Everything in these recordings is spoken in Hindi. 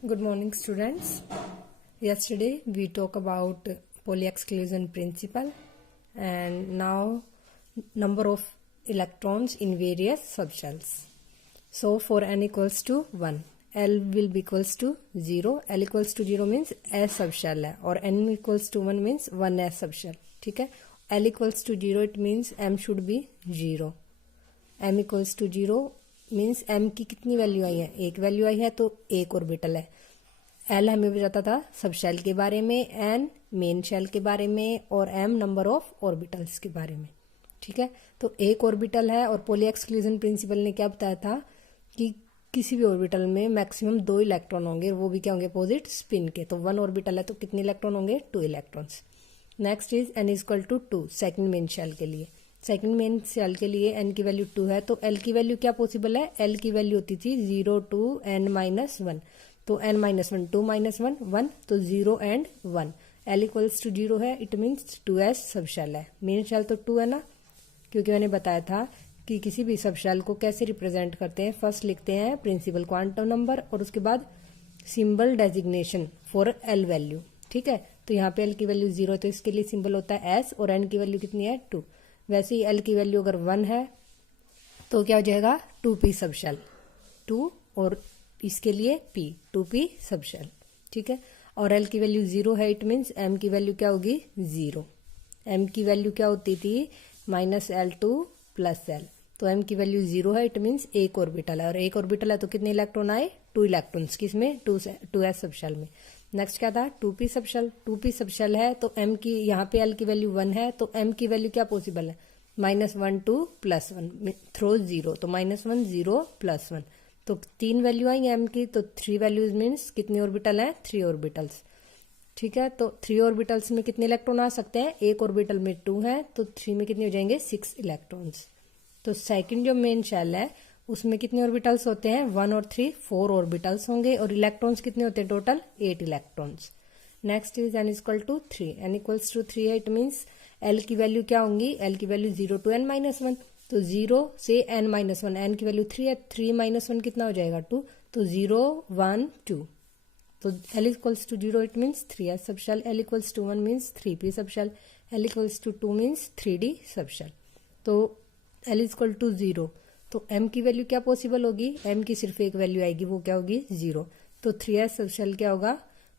Good morning, students. Yesterday we talked about Pauli exclusion principle, and now number of electrons in various subshells. So for n equals to 1, L will be equals to 0. L equals to 0 means S subshell है और n equals to 1 means 1s subshell. ठीक है. L equals to 0 it means m should be 0. m equals to 0 means m की कितनी वैल्यू आई है, एक वैल्यू आई है तो एक ऑर्बिटल है. l हमें बताता था सब शेल के बारे में, n मेन शेल के बारे में और m नंबर ऑफ ऑर्बिटल्स के बारे में. ठीक है. तो एक ऑर्बिटल है और पॉली एक्सक्लूजन प्रिंसिपल ने क्या बताया था कि किसी भी ऑर्बिटल में मैक्सिमम 2 इलेक्ट्रॉन होंगे, वो भी क्या होंगे, अपोजिट स्पिन के. तो 1 ऑर्बिटल है तो कितने इलेक्ट्रॉन होंगे, 2 electrons. Next is n is equal to 2 second main shell के लिए. सेकंड मेन शेल के लिए n की वैल्यू 2 है तो l की वैल्यू क्या पॉसिबल है, l की वैल्यू होती थी 0 टू n माइनस 1. तो n माइनस 1 2 माइनस 1 1 तो 0 एंड 1. l इक्वल्स टू 0 है, इट मीन्स 2s सब शेल है. मेन शेल तो 2 है ना, क्योंकि मैंने बताया था कि किसी भी सब शेल को कैसे रिप्रेजेंट करते हैं. फर्स्ट लिखते हैं प्रिंसिपल क्वांटम नंबर और उसके बाद symbol designation for l value. ठीक है. तो यहाँ पे l की वैल्यू 0 है तो इसके लिए सिंबल होता है s और n की वैल्यू कितनी है 2. वैसे ही l की वैल्यू अगर 1 है तो क्या हो जाएगा 2p सब शेल 2 और इसके लिए p 2p सब शेल. ठीक है. और l की वैल्यू 0 है, इट मीन्स m की वैल्यू क्या होगी 0. m की वैल्यू क्या होती थी -L2 प्लस l. तो m की वैल्यू 0 है, इट मीन्स एक ऑर्बिटल है और एक ऑर्बिटल है तो कितने इलेक्ट्रॉन आए 2 इलेक्ट्रॉन्स किसमें 2s सब शेल में. नेक्स्ट क्या था 2p सब शेल. 2p सब शेल है तो m की यहाँ पे l की वैल्यू 1 है तो m की वैल्यू क्या पॉसिबल है -1 2 प्लस 1 थ्रो 0. तो -1 0 प्लस 1 तो 3 वैल्यू आएंगे m की. तो 3 वैल्यूज मीन्स कितने ऑर्बिटल हैं 3 ऑर्बिटल्स. ठीक है. तो 3 ऑर्बिटल्स में कितने इलेक्ट्रॉन आ सकते हैं, एक ऑर्बिटल में 2 है तो 3 में कितने हो जाएंगे 6 इलेक्ट्रॉन्स. तो सेकंड जो मेन शेल है उसमें कितने ऑर्बिटल्स होते हैं 1 और 3 4 ऑर्बिटल्स होंगे और इलेक्ट्रॉन्स कितने होते हैं total 8 electrons. Next is n equal to 3. n equals to 3 है, इट मीन्स l की वैल्यू क्या होंगी, l की वैल्यू 0 टू n माइनस 1. तो 0 से n माइनस 1, n की वैल्यू 3 है, 3 माइनस 1 कितना हो जाएगा 2. तो 0 1 2. तो l equals to 0 it means 3s sub shell. l equals to 1 means 3p sub shell. l equals to 2 means 3d sub shell. तो l इक्वल टू 0 तो m की वैल्यू क्या पॉसिबल होगी, m की सिर्फ एक वैल्यू आएगी, वो क्या होगी 0. तो 3s सब शेल क्या होगा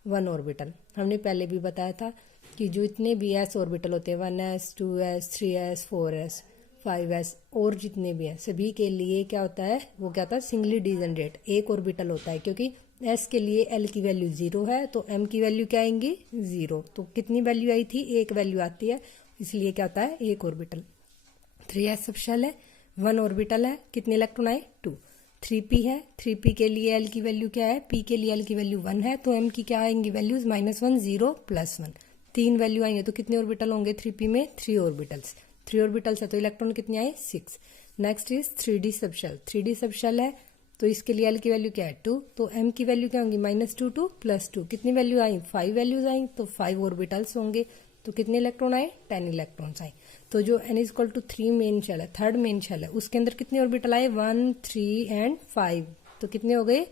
1 ऑर्बिटल. हमने पहले भी बताया था कि जो इतने भी s ऑर्बिटल होते हैं 1s 2s 3s 4s 5s और जितने भी हैं सभी के लिए क्या होता है, वो क्या होता है सिंगली डिजनरेट एक ऑर्बिटल होता है. क्योंकि s के लिए l की वैल्यू 0 है तो m की वैल्यू क्या आएंगी 0. तो कितनी वैल्यू आई थी, एक वैल्यू आती है, इसलिए क्या होता है एक ऑर्बिटल. 3s सब शेल है, 1 ऑर्बिटल है, कितने इलेक्ट्रॉन आए 2. 3p है, 3p के लिए l की वैल्यू क्या है, p के लिए l की वैल्यू 1 है तो m की क्या आएंगी वैल्यूज -1 0 प्लस 1. 3 वैल्यू आएंगे तो कितने ऑर्बिटल होंगे 3p में 3 ऑर्बिटल्स. 3 ऑर्बिटल्स है तो इलेक्ट्रॉन कितने आए 6. Next is 3d sub shell. 3d sub shell है तो इसके लिए l की वैल्यू क्या है 2. तो m की वैल्यू क्या होंगी -2 2 प्लस 2. कितनी वैल्यू आई 5 वैल्यूज आई तो 5 ऑर्बिटल्स होंगे तो कितने इलेक्ट्रॉन आए 10 इलेक्ट्रॉन्स आए. तो जो n is equal to 3 main shell है, थर्ड मेन शेल है, उसके अंदर कितने ऑर्बिटल आए 1 3 एंड 5. तो कितने हो गए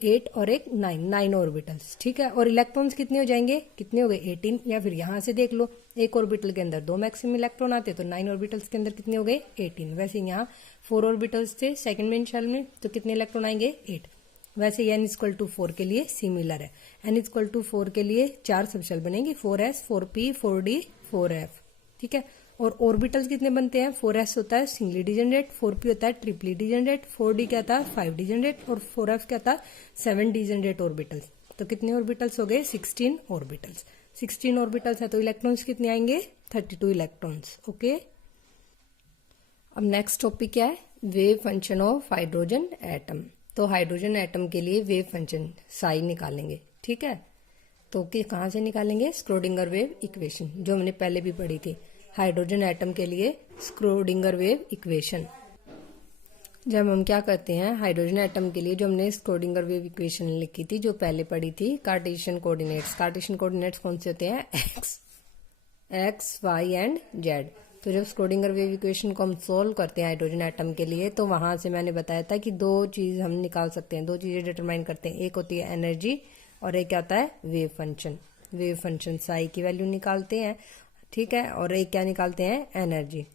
8 और एक 9 ऑर्बिटल्स. ठीक है. और इलेक्ट्रॉन्स कितने हो जाएंगे, कितने हो गए 18. या फिर यहां से देख लो एक ऑर्बिटल के अंदर 2 मैक्सिमम इलेक्ट्रॉन आते तो 9 ऑर्बिटल्स के अंदर कितने हो गए 18. वैसे यहाँ 4 ऑर्बिटल्स थे सेकंड मेन शेल में तो कितने इलेक्ट्रॉन आएंगे 8. वैसे n इक्वल टू 4 के लिए सिमिलर है. n इक्वल टू 4 के लिए 4 सब शेल बनेंगे 4s 4p 4d 4f. ठीक है. और ऑर्बिटल्स कितने बनते हैं 4s होता है सिंगली डिजनरेट, 4p होता है ट्रिपली डिजनरेट, 4d क्या था 5 डिजनरेट और 4f क्या था 7 डिजनरेट ऑर्बिटल्स. तो कितने ऑर्बिटल्स हो गए 16 ऑर्बिटल्स. 16 ऑर्बिटल्स है तो इलेक्ट्रॉन्स कितने आएंगे 32 इलेक्ट्रॉन्स. ओके. अब नेक्स्ट टॉपिक क्या है, wave function of hydrogen atom. तो हाइड्रोजन एटम के लिए वेव फंक्शन साई निकालेंगे. ठीक है. तो कहाँ से निकालेंगे, स्क्रोडिंगर वेव इक्वेशन जो हमने पहले भी पढ़ी थी. हाइड्रोजन एटम के लिए स्क्रोडिंगर वेव इक्वेशन. जब हम क्या करते हैं हाइड्रोजन एटम के लिए जो हमने स्क्रोडिंगर वेव इक्वेशन लिखी थी जो पहले पढ़ी थी कार्टेशियन कोऑर्डिनेट्स. कार्टेशियन कोऑर्डिनेट्स कौन से होते हैं एक्स वाई एंड जेड. तो जब स्क्रोडिंगर वेव इक्वेशन को हम सोल्व करते हैं हाइड्रोजन एटम के लिए, तो वहां से मैंने बताया था कि दो चीज हम निकाल सकते हैं, दो चीजें डिटरमाइन करते हैं। एक होती है एनर्जी और एक क्या होता है wave function. Wave function psi की वैल्यू निकालते हैं, ठीक है, और एक क्या निकालते हैं एनर्जी।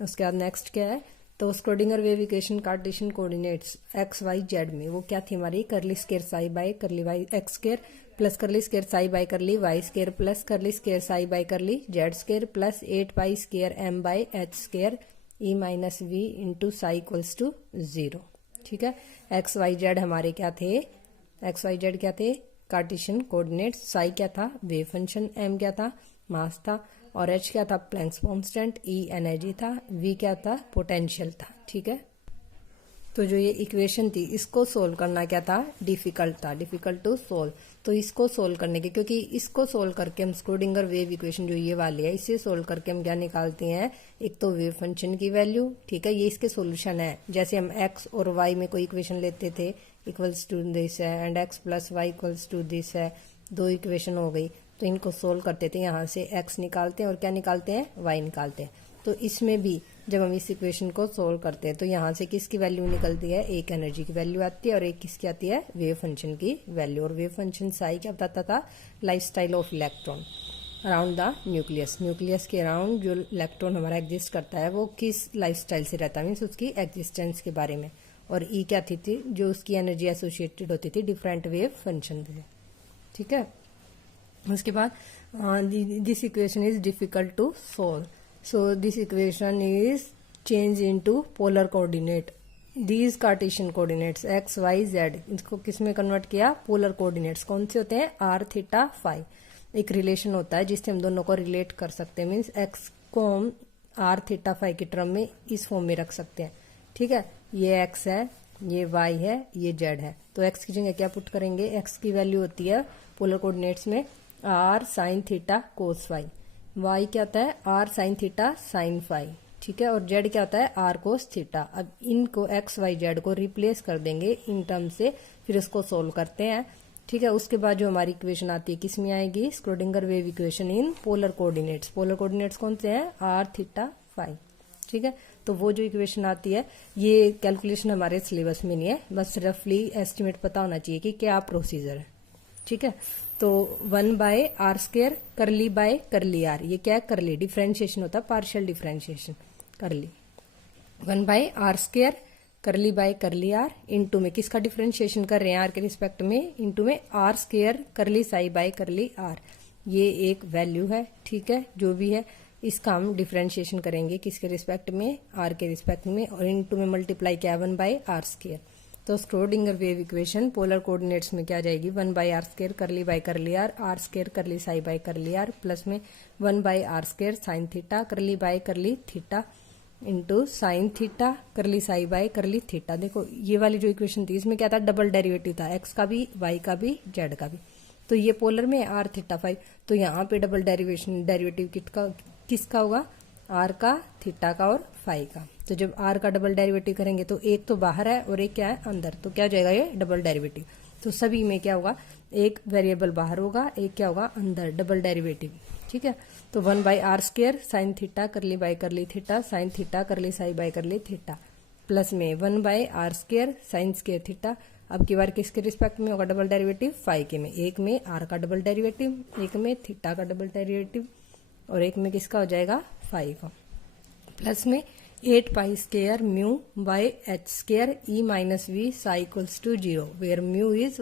उसके बाद नेक्स्ट क्या है, तो Schrodinger wave equation Cartesian coordinates X Y Z में वो क्या थी हमारी, curly square psi by curly Y X square plus curly square psi by curly Y square plus curly square psi by curly Z square plus 8 pi square M by H square E minus V into psi equals to 0। ठीक है, एक्स वाई जेड हमारे क्या थे, एक्स वाई जेड क्या थे कार्टेशियन कोऑर्डिनेट्स। साई क्या था वेव फंक्शन, एम क्या था मास था, और एच क्या था प्लैंक्स कांस्टेंट, ई एनर्जी था, वी क्या था पोटेंशियल था। ठीक है, तो जो ये इक्वेशन थी इसको सोल्व करना क्या था डिफिकल्ट था, डिफिकल्ट टू सोल्व। तो इसको सोल्व करने के, क्योंकि इसको सोल्व करके हम स्क्रोडिंगर वेव इक्वेशन जो ये वाली है इसे सोल्व करके हम क्या निकालते हैं, एक तो वेव फंक्शन की वैल्यू, ठीक है, ये इसके सोल्यूशन है। जैसे हम एक्स और वाई में कोई इक्वेशन लेते थे इक्वल्स टू दिस है and X plus Y equals to this है, दो इक्वेशन हो गई, तो इनको सोल्व करते थे, यहाँ से एक्स निकालते हैं और क्या निकालते हैं वाई निकालते हैं। तो इसमें भी जब हम इस इक्वेशन को सोल्व करते हैं तो यहाँ से किसकी वैल्यू निकलती है, एक एनर्जी की वैल्यू आती है और एक किसकी आती है वेव फंक्शन की वैल्यू। और वेव फंक्शन साई क्या बताता था, life style of electron around the nucleus, nucleus के अराउंड जो इलेक्ट्रॉन हमारा एग्जिस्ट करता है वो किस लाइफ स्टाइल से रहता है, मीन्स उसकी एग्जिस्टेंस के बारे में। और ई क्या थी जो उसकी एनर्जी एसोसिएटेड होती थी डिफरेंट वेव फंक्शन से। ठीक है, उसके बाद this equation is difficult to solve, so this equation is changed into polar coordinate, these cartesian coordinates x y z इसको किस में कन्वर्ट किया, पोलर कोऑर्डिनेट्स। कौन से होते हैं, r थीटा फाई। एक रिलेशन होता है जिससे हम दोनों को रिलेट कर सकते हैं, मीन्स x को हम r थीटा फाई की टर्म में इस फॉर्म में रख सकते हैं। ठीक है, ये x है, ये y है, ये z है, तो x की जगह क्या पुट करेंगे, x की वैल्यू होती है पोलर कोऑर्डिनेट्स में r sine theta cos phi, y क्या होता है r sine theta sine phi, ठीक है, और z क्या होता है r कोस थीटा। अब इनको x y z को रिप्लेस कर देंगे इन टर्म से, फिर इसको सोल्व करते हैं। ठीक है, उसके बाद जो हमारी इक्वेशन आती है किस में आएगी, Schrödinger wave equation in polar coordinates. Polar coordinates कौन से हैं, r थीटा फाई। ठीक है, तो वो जो इक्वेशन आती है, ये कैलकुलेशन हमारे सिलेबस में नहीं है, बस रफली एस्टिमेट पता होना चाहिए कि क्या प्रोसीजर है। ठीक है, तो 1 by R square curly by curly R, ये क्या है करली, डिफरेंशिएशन होता है partial differentiation curly. 1 by R square curly by curly R into में किसका डिफरेंशिएशन कर रहे हैं आर के रिस्पेक्ट में, इंटू में are square curly psi by curly R, ये एक वैल्यू है। ठीक है, जो भी है इसका हम डिफरेंशिएशन करेंगे किसके रिस्पेक्ट में, आर के रिस्पेक्ट में, और इंटू में मल्टीप्लाई किया 1 बाय आर स्क्वायर। तो Schrodinger wave equation polar coordinates में क्या जाएगी, 1 by R square curly by curly R square curly psi by curly R plus में 1 by R square sine theta curly by curly theta into sine theta curly psi by curly theta. देखो ये वाली जो इक्वेशन थी इसमें क्या था, डबल डेरिवेटिव था, एक्स का भी वाई का भी जेड का भी। तो ये पोलर में आर थीटा फाई, तो यहाँ पे डबल डेरिवेटिव किसका होगा, आर का, थीटा का और फाई का। तो जब आर का डबल डेरिवेटिव करेंगे तो एक तो बाहर है और एक क्या है अंदर, तो क्या हो जाएगा ये डबल डेरिवेटिव। तो सभी में क्या होगा, एक वेरिएबल बाहर होगा, एक क्या होगा अंदर, डबल डेरिवेटिव। ठीक है, तो 1 by R square sine theta curly by curly theta sine theta curly psi by curly theta plus में 1 by R square sine square theta. अब की बार किसके रिस्पेक्ट में होगा डबल डेरिवेटिव, फाई के में, एक में आर का डबल डेरिवेटिव, एक में थीटा का डबल डेरिवेटिव और एक में किसका हो जाएगा फाई का, प्लस में 8 pi square mu by H square E minus V psi equals to 0, where mu is,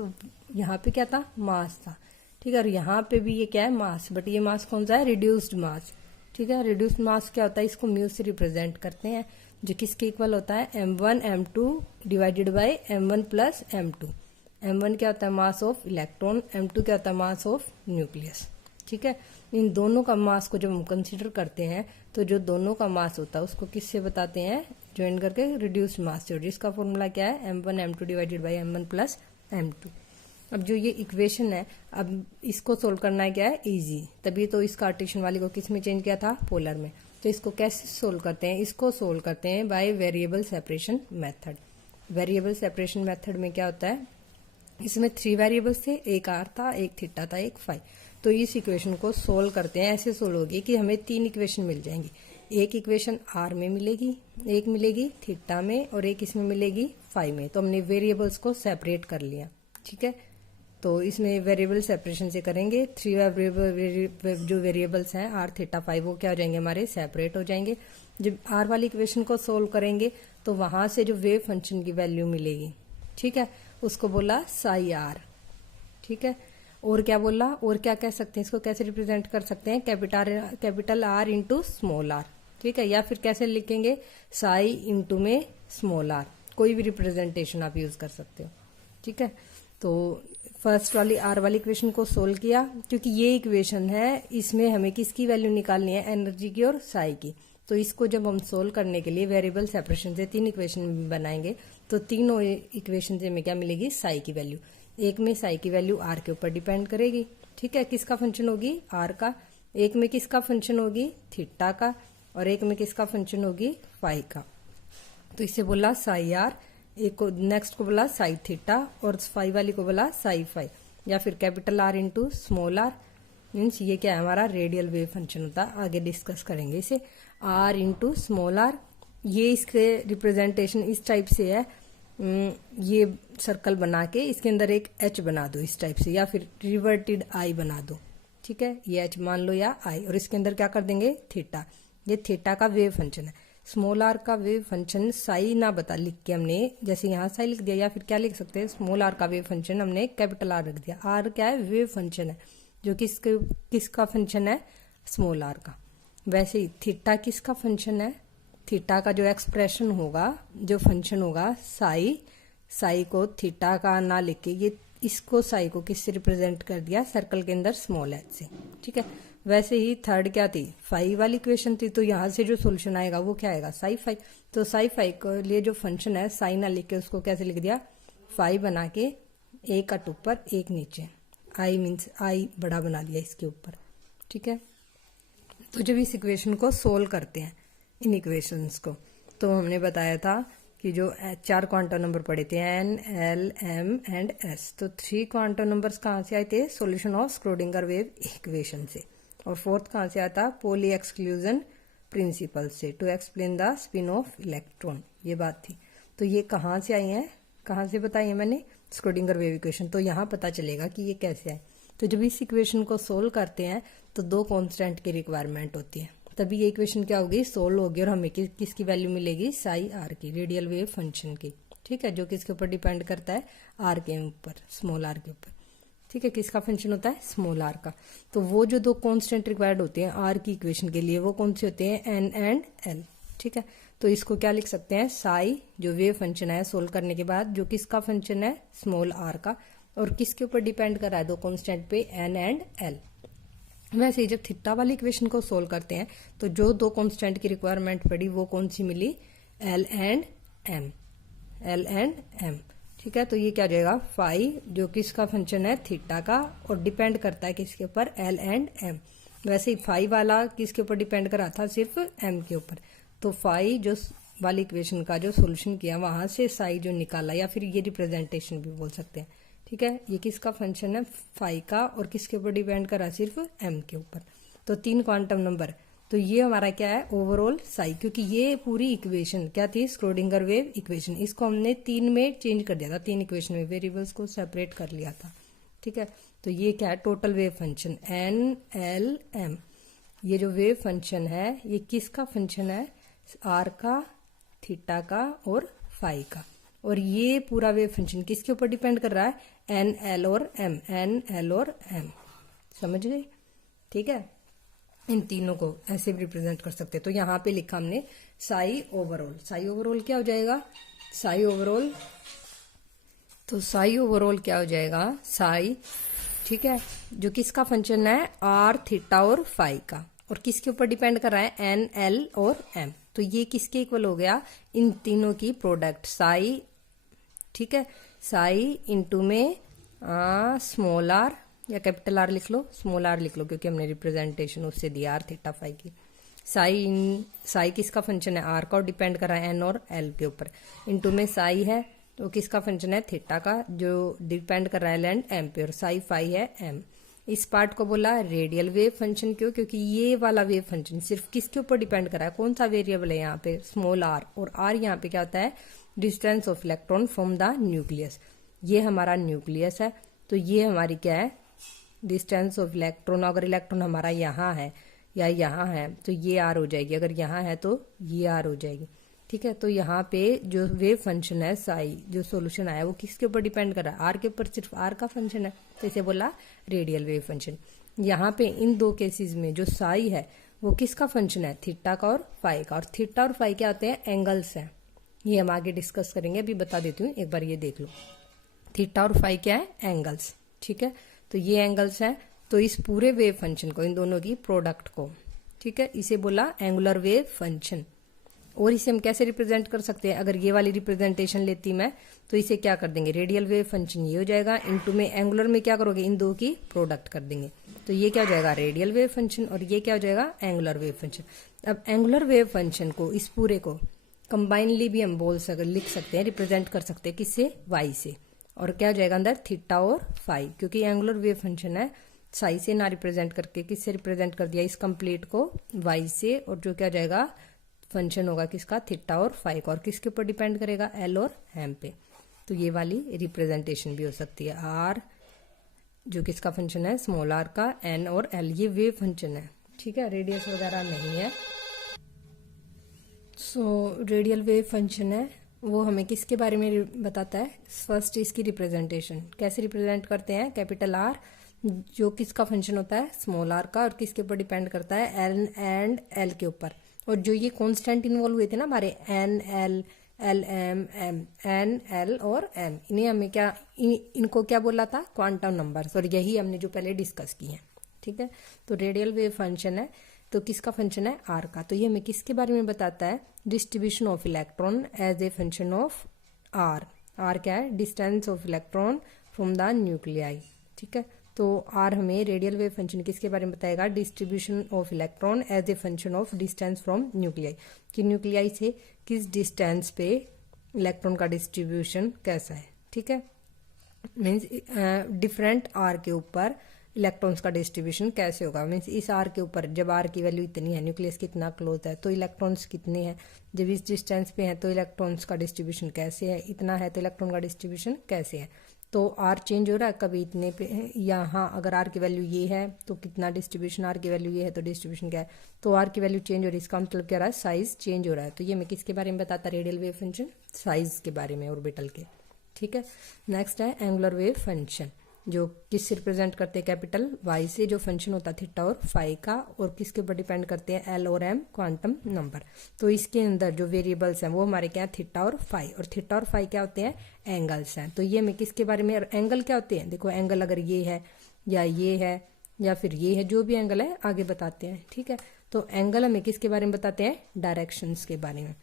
यहाँ पे क्या था मास था। ठीक है, और यहाँ पे भी ये क्या है मास, बट ये मास कौन सा है, रिड्यूस्ड मास। ठीक है, रिड्यूस्ड मास क्या होता है, इसको म्यू से रिप्रेजेंट करते हैं, जो किसके इक्वल होता है m1 m2 divided by m1 plus m2। m1 क्या होता है मास ऑफ इलेक्ट्रॉन, m2 क्या होता है मास ऑफ न्यूक्लियस। ठीक है, इन दोनों का मास को जब हम कंसीडर करते हैं तो जो दोनों का मास होता है उसको किससे बताते हैं, ज्वाइन करके रिड्यूस्ड मास से, जिसका फॉर्मूला क्या है m1 m2 divided by m1 plus m2। अब जो ये इक्वेशन है, अब इसको सोल्व करना है क्या है इजी, तभी तो इस कार्टेशियन वाली को किस में चेंज किया था, पोलर में। तो इसको कैसे सोल्व करते हैं, इसको सोल्व करते हैं by variable separation method. Variable separation method में क्या होता है, इसमें 3 वेरिएबल्स थे, एक आर था, एक थीटा था, एक फाई। तो इस इक्वेशन को सोल्व करते हैं, ऐसे सोल्व होगी कि हमें 3 इक्वेशन मिल जाएंगी। एक इक्वेशन आर में मिलेगी, एक मिलेगी थीटा में और एक इसमें मिलेगी फाई में। तो हमने वेरिएबल्स को सेपरेट कर लिया, ठीक है। तो इसमें वेरिएबल सेपरेशन से करेंगे, 3 वेरिएबल जो वेरिएबल्स हैं आर थीटा फाई वो क्या हो जाएंगे हमारे सेपरेट हो जाएंगे। जब आर वाली इक्वेशन को सोल्व करेंगे तो वहां से जो वेव फंक्शन की वैल्यू मिलेगी, ठीक है, उसको बोला साई आर, ठीक है। और क्या बोला, और क्या कह सकते हैं, इसको कैसे रिप्रेजेंट कर सकते हैं, capital R into small R, ठीक है। या फिर कैसे लिखेंगे, साई इंटू में स्मॉल आर, कोई भी रिप्रेजेंटेशन आप यूज कर सकते हो, ठीक है। तो फर्स्ट वाली आर वाली इक्वेशन को सोल्व किया, क्योंकि ये इक्वेशन है इसमें हमें किसकी वैल्यू निकालनी है, एनर्जी की और साई की। तो इसको जब हम सोल्व करने के लिए वेरिएबल सेपरेशन से 3 इक्वेशन बनाएंगे तो तीनों इक्वेशन से हमें क्या मिलेगी, साई की वैल्यू। एक में साई की वैल्यू आर के ऊपर डिपेंड करेगी, ठीक है, किसका फंक्शन होगी, आर का। एक में किसका फंक्शन होगी, थीटा का, और एक में किसका फंक्शन होगी, फाई का। तो इसे बोला साई आर, एक को नेक्स्ट को बोला साई थीटा और फाई वाली को बोला साई फाई। या फिर capital R into small R, means ये क्या है हमारा रेडियल वेव फंक्शन होता है, आगे डिस्कस करेंगे इसे। आर इंटू स्मॉल आर, ये इसके रिप्रेजेंटेशन इस टाइप से है, ये सर्कल बना के इसके अंदर एक एच बना दो इस टाइप से, या फिर रिवर्टेड आई बना दो, ठीक है, ये एच मान लो या आई, और इसके अंदर क्या कर देंगे थीटा। ये थीटा का वेव फंक्शन है। स्मॉल आर का वेव फंक्शन साई ना बता लिख के हमने, जैसे यहाँ साई लिख दिया, या फिर क्या लिख सकते हैं, स्मॉल आर का वेव फंक्शन हमने कैपिटल आर रख दिया। आर क्या है, वेव फंक्शन है, जो किसका फंक्शन है, स्मॉल आर का। वैसे ही थीटा किसका फंक्शन है, थीटा का जो एक्सप्रेशन होगा, जो फंक्शन होगा साई को थीटा का ना लिख के ये इसको साई को किससे रिप्रेजेंट कर दिया, सर्कल के अंदर स्मॉल एच से, ठीक है। वैसे ही थर्ड क्या थी, फाई वाली इक्वेशन थी, तो यहां से जो सोल्यूशन आएगा वो क्या आएगा, साई फाई। तो साई फाई के लिए जो फंक्शन है साई ना लिख के उसको कैसे लिख दिया, फाई बना के एक कट ऊपर एक नीचे, आई मीन्स आई बड़ा बना दिया इसके ऊपर, ठीक है। तो जब इस इक्वेशन को सोल्व करते हैं इन इक्वेशंस को, तो हमने बताया था कि जो 4 क्वांटम नंबर पढ़े थे, N L M and S. तो 3 क्वांटम नंबर्स कहाँ से आए थे, solution of Schrodinger wave equation से। और फोर्थ कहाँ से आता, पॉली एक्सक्लूजन प्रिंसिपल से, to explain the spin of electron, ये बात थी। तो ये कहाँ से आई है, कहाँ से बताई है मैंने, स्क्रोडिंगर वेव इक्वेशन। तो यहाँ पता चलेगा कि ये कैसे है। तो जब इस इक्वेशन को सोल्व करते हैं तो 2 कांस्टेंट की रिक्वायरमेंट होती है, तभी ये इक्वेशन क्या होगी, सोल्व होगी, और हमें किसकी वैल्यू मिलेगी, साई आर की, रेडियल वेव फंक्शन की, ठीक है, जो किसके ऊपर डिपेंड करता है, आर के ऊपर, स्मॉल आर के ऊपर, ठीक है। किसका फंक्शन होता है, स्मॉल आर का। तो वो जो 2 कांस्टेंट रिक्वायर्ड होते हैं आर की इक्वेशन के लिए, वो कौन से होते हैं, एन एंड एल, ठीक है। तो इसको क्या लिख सकते हैं, साई जो वेव फंक्शन है सोल्व करने के बाद, जो किसका फंक्शन है, स्मॉल आर का, और किसके ऊपर डिपेंड कर रहा है, 2 कांस्टेंट पे, एन एंड एल। वैसे ही जब थीटा वाली इक्वेशन को सोल्व करते हैं तो जो 2 कांस्टेंट की रिक्वायरमेंट पड़ी वो कौन सी मिली, L and M, L and M, ठीक है। तो ये क्या हो जाएगा, फाई जो किसका फंक्शन है, थीटा का, और डिपेंड करता है किसके ऊपर, एल एंड एम। वैसे ही फाई वाला किसके ऊपर डिपेंड कर रहा था, सिर्फ एम के ऊपर। तो फाई जो वाली इक्वेशन का जो सोल्यूशन किया वहां से साई जो निकाला, या फिर ये रिप्रेजेंटेशन भी बोल सकते हैं, ठीक है। ये किसका फंक्शन है, फाई का, और किसके ऊपर डिपेंड कर रहा है, सिर्फ एम के ऊपर। तो 3 क्वांटम नंबर, तो ये हमारा क्या है, ओवरऑल साई, क्योंकि ये पूरी इक्वेशन क्या थी, स्क्रोडिंगर वेव इक्वेशन। इसको हमने 3 में चेंज कर दिया था, 3 इक्वेशन में वेरिएबल्स को सेपरेट कर लिया था, ठीक है। तो ये क्या है, total wave function N L M. ये जो वेव फंक्शन है ये किसका फंक्शन है, आर का, थीटा का और फाई का। और ये पूरा वेव फंक्शन किसके ऊपर डिपेंड कर रहा है, एन एल और एम, एन एल और एम, समझ गए, ठीक है। इन तीनों को ऐसे भी रिप्रेजेंट कर सकते हैं। तो यहाँ पे लिखा हमने साई ओवरऑल। साई ओवरऑल क्या हो जाएगा, साई ओवरऑल, तो साई ओवरऑल क्या हो जाएगा, साई, ठीक है, जो किसका फंक्शन है, आर थीटा और फाई का, और किसके ऊपर डिपेंड कर रहा है, एन एल और एम। तो ये किसके इक्वल हो गया, इन तीनों की प्रोडक्ट, साई, ठीक है, साई इंटू में स्मॉल आर, या कैपिटल आर लिख लो, स्मॉल आर लिख लो, क्योंकि हमने रिप्रेजेंटेशन उससे दिया आर थीटा फाई की। साई किसका फंक्शन है, आर का, और डिपेंड कर रहा है एन और एल के ऊपर। इंटू में साई है तो किसका फंक्शन है, थीटा का, जो डिपेंड कर रहा है एल एंड एम पे, और साई फाई है एम। इस पार्ट को बोला रेडियल वेव फंक्शन। क्यों? क्योंकि ये वाला वेव फंक्शन सिर्फ किसके ऊपर डिपेंड कर रहा है, कौन सा वेरिएबल है यहाँ पे, स्मॉल आर, और आर यहाँ पे क्या होता है, distance of electron from the nucleus. ये हमारा न्यूक्लियस है, तो ये हमारी क्या है, डिस्टेंस ऑफ इलेक्ट्रॉन। अगर इलेक्ट्रॉन हमारा यहाँ है या यहाँ है तो ये आर हो जाएगी, अगर यहाँ है तो ये आर हो जाएगी। ठीक है, तो यहाँ पे जो वेव फंक्शन है साई, जो सॉल्यूशन आया वो किसके ऊपर डिपेंड कर रहा है, आर के ऊपर, सिर्फ आर का फंक्शन है, तो इसे बोला रेडियल वेव फंक्शन। यहाँ पे इन दो केसेस में जो साई है वो किसका फंक्शन है, थीटा का और फाई का। और थीटा और फाई क्या होते हैं, एंगल्स हैं, ये हम आगे डिस्कस करेंगे, अभी बता देती हूँ, एक बार ये देख लो। थीटा और फाई क्या है, एंगल्स। ठीक है, तो ये एंगल्स हैं, तो इस पूरे वेव फंक्शन को, इन दोनों की प्रोडक्ट को, ठीक है, इसे बोला एंगुलर वेव फंक्शन। और इसे हम कैसे रिप्रेजेंट कर सकते हैं, अगर ये वाली रिप्रेजेंटेशन लेती मैं तो इसे क्या कर देंगे, रेडियल वेव फंक्शन ये हो जाएगा, इनटू में एंगुलर में क्या करोगे, इन दो की प्रोडक्ट कर देंगे, तो ये क्या हो जाएगा, रेडियल वेव फंक्शन, और ये क्या हो जाएगा, एंगुलर वेव फंक्शन। अब एंगुलर वेव फंक्शन को, इस पूरे को कंबाइनली भी हम लिख सकते हैं, रिप्रेजेंट कर सकते हैं, किससे, वाई से, और क्या हो जाएगा अंदर, थीटा और फाई, क्योंकि एंगुलर वेव फंक्शन है, साई से ना रिप्रेजेंट करके किससे रिप्रेजेंट कर दिया, इस कंप्लीट को वाई से, और जो क्या हो जाएगा, फंक्शन होगा किसका, थीटा और फाई का, और किसके ऊपर डिपेंड करेगा, एल और एम पे। तो ये वाली रिप्रेजेंटेशन भी हो सकती है, आर जो किसका फंक्शन है, स्मॉल आर का, एन और एल ये वेव फंक्शन है। ठीक है, रेडियस वगैरह नहीं है। सो रेडियल वेव फंक्शन है, वो हमें किसके बारे में बताता है, फर्स्ट इसकी रिप्रेजेंटेशन कैसे रिप्रेजेंट करते हैं, कैपिटल आर जो किसका फंक्शन होता है, स्मॉल आर का, और किसके ऊपर डिपेंड करता है, एल एंड एल के ऊपर। और जो ये कांस्टेंट इन्वॉल्व हुए थे ना हमारे, N L, L M M, N L और एम, इन्हें हमें क्या, इनको क्या बोला था, क्वांटम नंबर्स, और यही हमने जो पहले डिस्कस किए हैं। ठीक है, तो रेडियल वेव फंक्शन है, तो किसका फंक्शन है, आर का, तो ये हमें किसके बारे में बताता है, distribution of electron as a function of R. R क्या है, distance of electron from the nuclei. ठीक है, तो आर हमें रेडियल वेव फंक्शन किसके बारे में बताएगा, distribution of electron as a function of distance from nuclei, कि न्यूक्लियाई से किस डिस्टेंस पे इलेक्ट्रॉन का डिस्ट्रीब्यूशन कैसा है। ठीक है, मीन्स डिफरेंट आर के ऊपर इलेक्ट्रॉन्स का डिस्ट्रीब्यूशन कैसे होगा, मीन्स इस आर के ऊपर जब आर की वैल्यू इतनी है, न्यूक्लियस कितना क्लोज है, तो इलेक्ट्रॉन्स कितने हैं, जब इस डिस्टेंस पे है तो इलेक्ट्रॉन्स का डिस्ट्रीब्यूशन कैसे है, इतना है तो इलेक्ट्रॉन का डिस्ट्रीब्यूशन कैसे है। तो आर चेंज हो रहा है, कभी इतने पे है, यहाँ अगर आर की वैल्यू ये है तो कितना डिस्ट्रीब्यूशन, आर की वैल्यू ये है तो डिस्ट्रीब्यूशन क्या है, तो आर की वैल्यू चेंज हो रही है, इसका मतलब क्या रहा है, साइज चेंज हो रहा है। तो ये मैं किसके बारे में बताता, रेडियल वेव फंक्शन, साइज के बारे में ऑर्बिटल के। ठीक है, नेक्स्ट है एंगुलर वेव फंक्शन, जो किस रिप्रेजेंट करते हैं, कैपिटल वाई से, जो फंक्शन होता है थीटा और फाई का, और किसके ऊपर डिपेंड करते हैं, एल और एम क्वांटम नंबर। तो इसके अंदर जो वेरिएबल्स हैं वो हमारे क्या है, थीटा और फाई, और थीटा और फाई क्या होते हैं, एंगल्स हैं। तो ये मैं किसके बारे में, एंगल क्या होते हैं, देखो एंगल अगर ये है या फिर ये है, जो भी एंगल है आगे बताते हैं। ठीक है, तो एंगल हमें किसके बारे में बताते हैं, डायरेक्शंस के बारे में।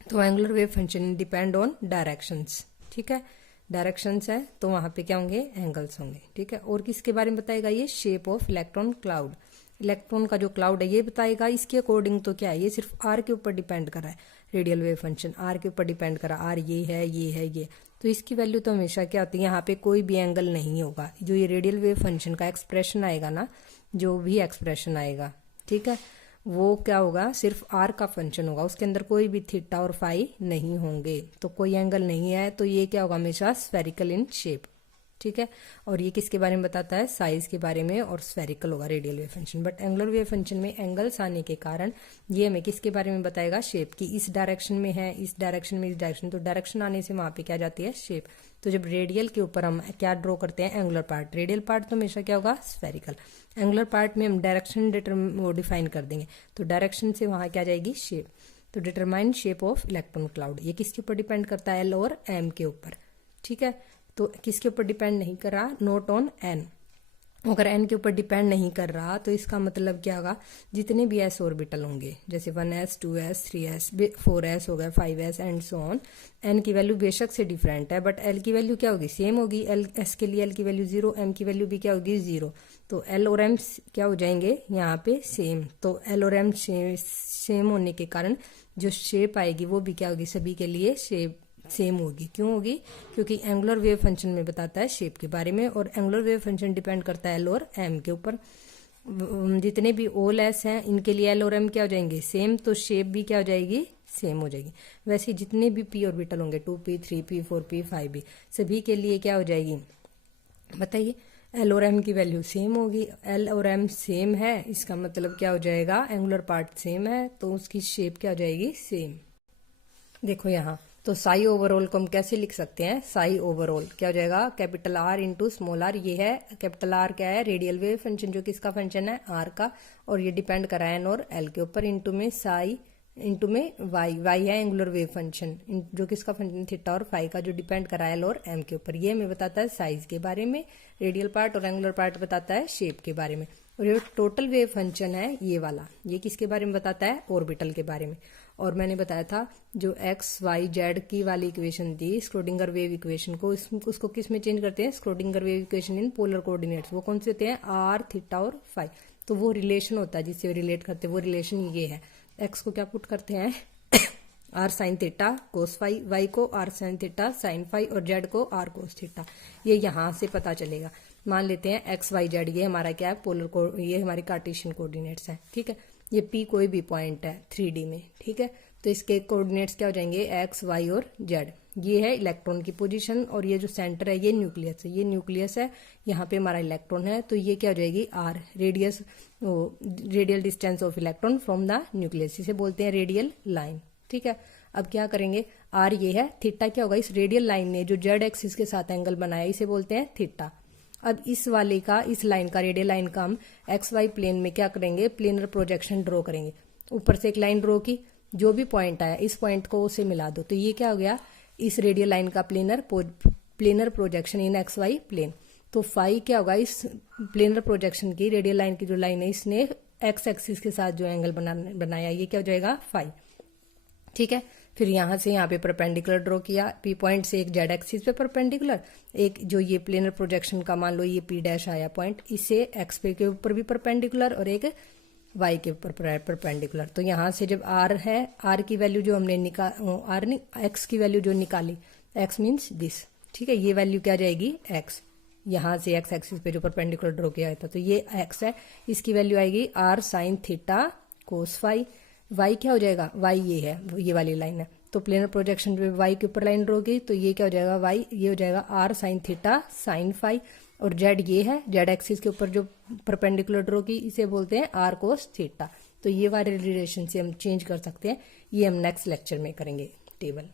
तो angular wave function depend on directions. ठीक है, डायरेक्शंस है तो वहां पे क्या होंगे, एंगल्स होंगे। ठीक है, और किसके बारे में बताएगा, ये shape of electron cloud, electron का जो क्लाउड है ये बताएगा। इसके अकॉर्डिंग तो क्या है, ये सिर्फ आर के ऊपर डिपेंड कर रहा है, रेडियल वेव फंक्शन आर के ऊपर डिपेंड कर रहा है, आर ये है ये, तो इसकी वैल्यू तो हमेशा क्या होती है, यहाँ पे कोई भी एंगल नहीं होगा। जो ये रेडियल वेव फंक्शन का एक्सप्रेशन आएगा ना, जो भी एक्सप्रेशन आएगा, ठीक है, वो क्या होगा, सिर्फ आर का फंक्शन होगा, उसके अंदर कोई भी थीटा और फाई नहीं होंगे, तो कोई एंगल नहीं है, तो ये क्या होगा, हमेशा स्फेरिकल इन शेप। ठीक है, और ये किसके बारे में बताता है, साइज के बारे में, और स्फेरिकल होगा radial wave function. But angular wave function में एंगल्स आने के कारण ये हमें किसके बारे में बताएगा, शेप की, इस डायरेक्शन में है, इस डायरेक्शन में, इस डायरेक्शन, तो डायरेक्शन आने से वहां पे क्या जाती है, शेप। तो जब रेडियल के ऊपर हम क्या ड्रॉ करते हैं, एंगुलर पार्ट, रेडियल पार्ट तो हमेशा क्या होगा, स्फेरिकल, एंगुलर पार्ट में हम डायरेक्शन डिफाइन कर देंगे, तो डायरेक्शन से वहां क्या जाएगी, शेप। तो determine shape of electron cloud, ये किसके ऊपर डिपेंड करता है, एल और एम के ऊपर। ठीक है, तो किसके ऊपर डिपेंड नहीं कर रहा, नोट ऑन एन। अगर एन के ऊपर डिपेंड नहीं कर रहा तो इसका मतलब क्या होगा, जितने भी एस ऑर्बिटल होंगे, जैसे 1s 2s 3s 4s हो गया, 5s and so on, N की वैल्यू बेशक से डिफरेंट है, बट एल की वैल्यू क्या होगी, सेम होगी। एस के लिए एल की वैल्यू 0, एम की वैल्यू भी क्या होगी, 0, तो एल और एम क्या हो जाएंगे यहाँ पे, सेम। तो एल और एम सेम होने के कारण जो शेप आएगी वो भी क्या होगी, सभी के लिए शेप सेम होगी। क्यों होगी? क्योंकि एंगुलर वेव फंक्शन में बताता है शेप के बारे में, और एंगुलर वेव फंक्शन डिपेंड करता है एल और एम के ऊपर। जितने भी ओ लेस हैं इनके लिए एल और एम क्या हो जाएंगे? सेम, तो शेप भी क्या हो जाएगी? सेम हो जाएगी। वैसे जितने भी पी ऑर्बिटल होंगे 2p, 3p, 4p, 5p, सभी के लिए क्या हो जाएगी बताइए? एल और एम की वैल्यू सेम होगी। एल और एम सेम है, इसका मतलब क्या हो जाएगा? एंगुलर पार्ट सेम है, तो उसकी शेप क्या हो जाएगी? सेम। देखो यहाँ तो साई ओवरऑल को हम कैसे लिख सकते हैं? साई ओवरऑल क्या हो जाएगा? Capital R into small R. ये है कैपिटल आर, क्या है? रेडियल वेव फंक्शन, जो किसका फंक्शन है? आर का, और ये डिपेंड कर रहा है एन और एल के ऊपर। इंटू में साई, इंटू में वाई, वाई है एंगुलर वेव फंक्शन, जो किसका फंक्शन? थीटा और फाई का, जो डिपेंड कर रहा है एल और एम के ऊपर। ये हमें बताता है साइज के बारे में, रेडियल पार्ट, और एंगुलर पार्ट बताता है शेप के बारे में। और ये टोटल वेव फंक्शन है ये वाला, ये किसके बारे में बताता है? ऑर्बिटल के बारे में। और मैंने बताया था जो एक्स वाई जेड की वाली इक्वेशन थी, स्क्रोडिंगर वेव इक्वेशन को, उसको किस में चेंज करते हैं? Schrödinger wave equation in polar coordinates. वो कौन से होते हैं? आर, थीटा और फाई। तो वो रिलेशन होता है जिससे रिलेट करते हैं, वो रिलेशन ये है। एक्स को क्या पुट करते हैं? R sine theta cos phi, Y को R sine theta sine phi, और जेड को आर कोस थीटा। ये यहाँ से पता चलेगा। मान लेते हैं एक्स वाई जेड, ये हमारा क्या है? पोलर को, ये हमारे कार्टेशियन कोऑर्डिनेट्स है, ठीक है। ये पी कोई भी पॉइंट है 3D में, ठीक है। तो इसके कोऑर्डिनेट्स क्या हो जाएंगे? एक्स, वाई और जेड। ये है इलेक्ट्रॉन की पोजीशन, और ये जो सेंटर है ये न्यूक्लियस है, ये न्यूक्लियस है, यहाँ पे हमारा इलेक्ट्रॉन है। तो ये क्या हो जाएगी? R, radius, radial distance of electron from the nucleus, इसे बोलते हैं रेडियल लाइन, ठीक है। अब क्या करेंगे? आर ये है, थीटा क्या होगा? इस रेडियल लाइन ने जो जेड एक्सिस के साथ एंगल बनाया, इसे बोलते हैं थीटा। अब इस वाले का, इस लाइन का, रेडियल लाइन का हम एक्स वाई प्लेन में क्या करेंगे? प्लेनर प्रोजेक्शन ड्रॉ करेंगे। ऊपर से एक लाइन ड्रॉ की, जो भी पॉइंट आया इस पॉइंट को उसे मिला दो, तो ये क्या हो गया? इस रेडियल लाइन का planar projection in X Y plane. तो फाई क्या होगा? इस प्लेनर प्रोजेक्शन की, रेडियल लाइन की जो लाइन है, इसने एक्स एक्सिस के साथ जो एंगल बनाया, ये क्या हो जाएगा? फाई, ठीक है। फिर यहाँ से यहाँ पे परपेंडिकुलर ड्रॉ किया, पी पॉइंट से एक जेड एक्सिस पे परपेंडिकुलर, एक जो ये प्लेनर प्रोजेक्शन का मान लो ये पी डैश आया पॉइंट, इसे एक्स पे के ऊपर भी परपेंडिकुलर, और एक वाई के ऊपर परपेंडिकुलर। तो यहाँ से जब आर है, आर की वैल्यू जो हमने एक्स की वैल्यू जो निकाली, एक्स मीन्स दिस, ठीक है। ये वैल्यू क्या जाएगी? एक्स। यहाँ से एक्स एक्सिस पे जो परपेंडिकुलर ड्रॉ किया था, तो ये एक्स है, इसकी वैल्यू आएगी R sine theta cos phi. Y क्या हो जाएगा? वाई ये है, ये वाली लाइन है, तो प्लेनर प्रोजेक्शन पे वाई के ऊपर लाइन ड्रॉ की, तो ये क्या हो जाएगा? वाई, ये हो जाएगा R sine theta sine phi. और जेड ये है, जेड एक्सिस के ऊपर जो परपेंडिकुलर ड्रॉ की, इसे बोलते हैं आर कोस थीटा। तो ये वाले रिलेशन से हम चेंज कर सकते हैं, ये हम नेक्स्ट लेक्चर में करेंगे टेबल।